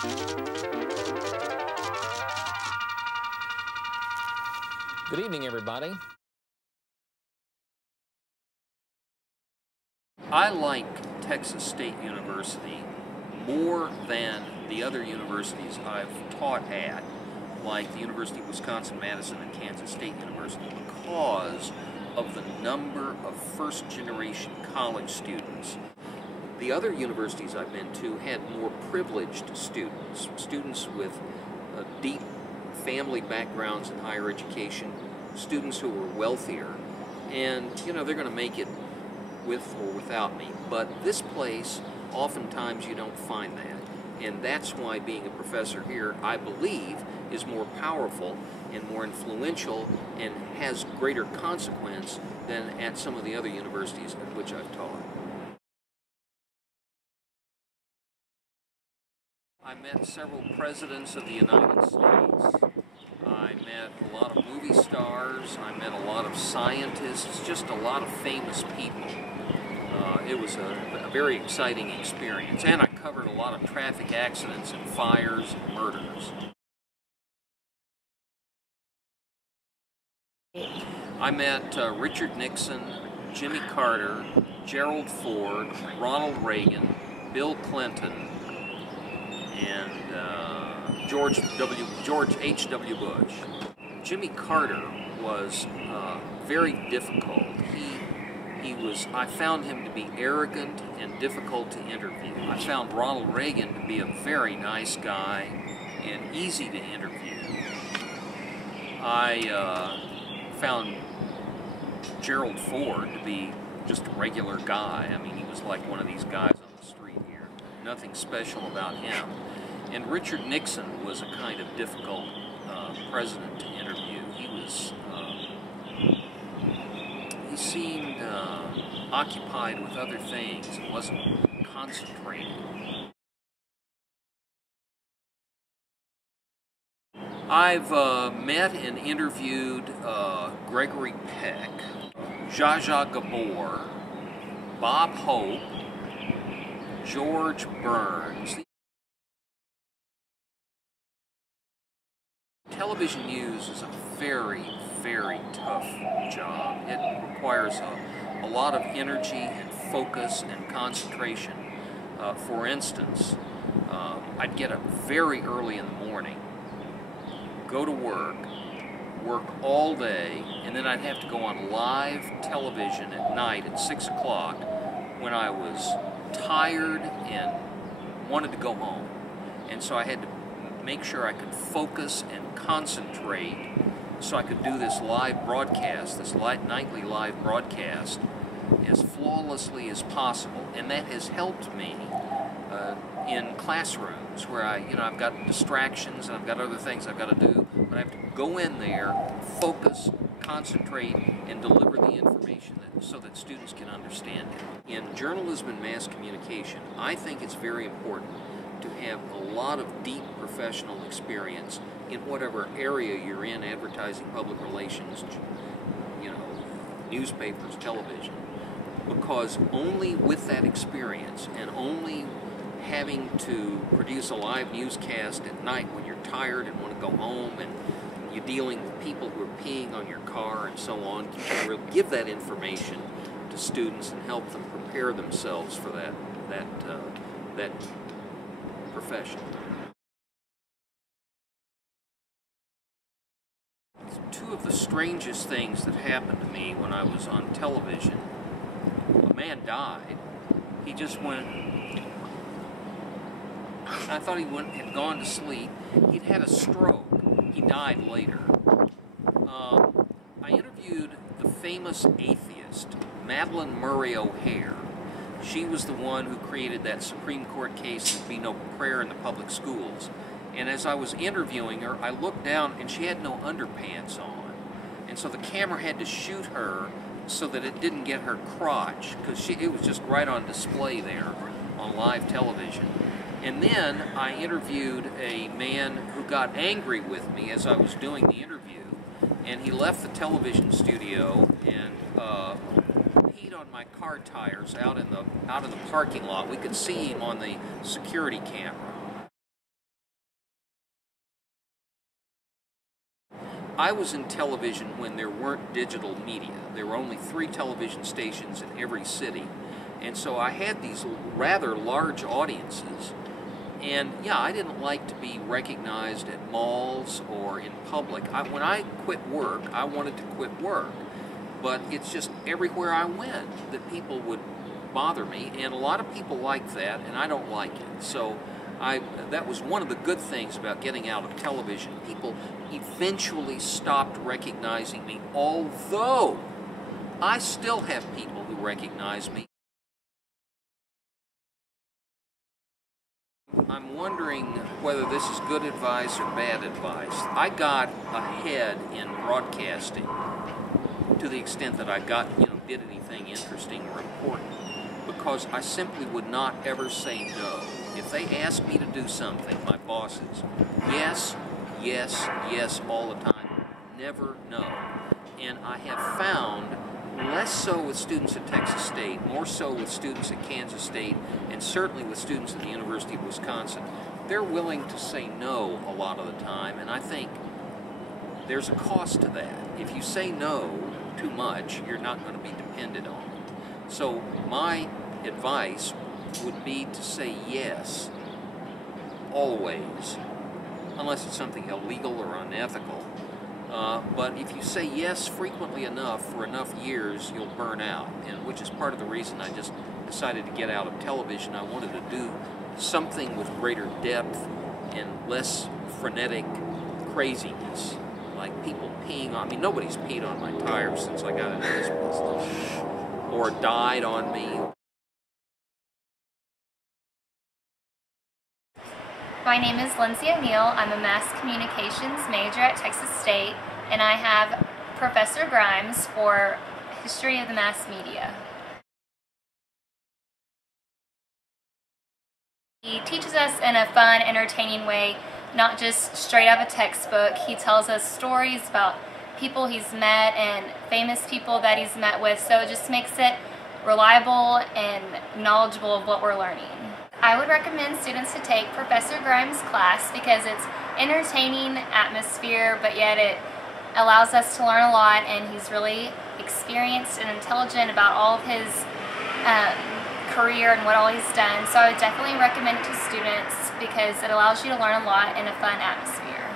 Good evening, everybody. I like Texas State University more than the other universities I've taught at, like the University of Wisconsin-Madison and Kansas State University, because of the number of first-generation college students. The other universities I've been to had more privileged students, students with deep family backgrounds in higher education, students who were wealthier, and they're going to make it with or without me. But this place, oftentimes you don't find that, and that's why being a professor here, I believe, is more powerful and more influential and has greater consequence than at some of the other universities at which I've taught. I met several presidents of the United States. I met a lot of movie stars. I met a lot of scientists, just a lot of famous people. It was a very exciting experience, and I covered a lot of traffic accidents and fires and murders. I met Richard Nixon, Jimmy Carter, Gerald Ford, Ronald Reagan, Bill Clinton, and George H.W. Bush. Jimmy Carter was very difficult. I found him to be arrogant and difficult to interview. I found Ronald Reagan to be a very nice guy and easy to interview. I found Gerald Ford to be just a regular guy. I mean, he was like one of these guys on the street here. Nothing special about him. And Richard Nixon was a kind of difficult president to interview. He seemed occupied with other things and wasn't concentrating. I've met and interviewed Gregory Peck, Zsa Zsa Gabor, Bob Hope, George Burns. Television news is a very, very tough job. It requires a lot of energy and focus and concentration. For instance, I'd get up very early in the morning, go to work all day, and then I'd have to go on live television at night at 6 o'clock when I was tired and wanted to go home. And so I had to make sure I could focus and concentrate so I could do this live broadcast, this nightly live broadcast, as flawlessly as possible. And that has helped me in classrooms where I've got distractions and I've got other things I've got to do, but I have to go in there, focus, concentrate, and deliver the information so that students can understand it. In journalism and mass communication, I think it's very important to have a lot of deep professional experience in whatever area you're in, advertising, public relations, newspapers, television, because only with that experience and only having to produce a live newscast at night when you're tired and want to go home and you're dealing with people who are peeing on your car and so on, you can really give that information to students and help them prepare themselves for that profession. Two of the strangest things that happened to me when I was on television, a man died. He just went, I thought he had gone to sleep. He'd had a stroke. He died later. I interviewed the famous atheist, Madalyn Murray O'Hair. She was the one who created that Supreme Court case, There'd Be No Prayer in the Public Schools. And as I was interviewing her, I looked down and she had no underpants on. And so the camera had to shoot her so that it didn't get her crotch, because it was just right on display there on live television. And then I interviewed a man who got angry with me as I was doing the interview, and he left the television studio and peed on my car tires out in the parking lot. We could see him on the security camera. I was in television when there weren't digital media. There were only 3 television stations in every city. And so I had these rather large audiences. And yeah, I didn't like to be recognized at malls or in public. When I quit work, I wanted to quit work. But it's just everywhere I went that people would bother me. And a lot of people like that, and I don't like it. So that was one of the good things about getting out of television. People eventually stopped recognizing me, although I still have people who recognize me. I'm wondering whether this is good advice or bad advice. I got ahead in broadcasting to the extent that I did anything interesting or important because I simply would not ever say no. If they asked me to do something, my bosses, yes, yes, yes all the time, never no. And I have found, less so with students at Texas State, more so with students at Kansas State, and certainly with students at the University of Wisconsin, they're willing to say no a lot of the time, and I think there's a cost to that. If you say no too much, you're not going to be depended on. So my advice would be to say yes, always, unless it's something illegal or unethical. But if you say yes frequently enough for enough years, you'll burn out, and which is part of the reason I just decided to get out of television. I wanted to do something with greater depth and less frenetic craziness, like people peeing on me. Nobody's peed on my tires since I got into this business, or died on me. My name is Lindsay O'Neill. I'm a mass communications major at Texas State, and I have Professor Grimes for History of the Mass Media. He teaches us in a fun, entertaining way, not just straight out of a textbook. He tells us stories about people he's met and famous people that he's met with, so it just makes it reliable and knowledgeable of what we're learning. I would recommend students to take Professor Grimes' class because it's entertaining atmosphere, but yet it allows us to learn a lot, and he's really experienced and intelligent about all of his career and what all he's done. So I would definitely recommend it to students because it allows you to learn a lot in a fun atmosphere.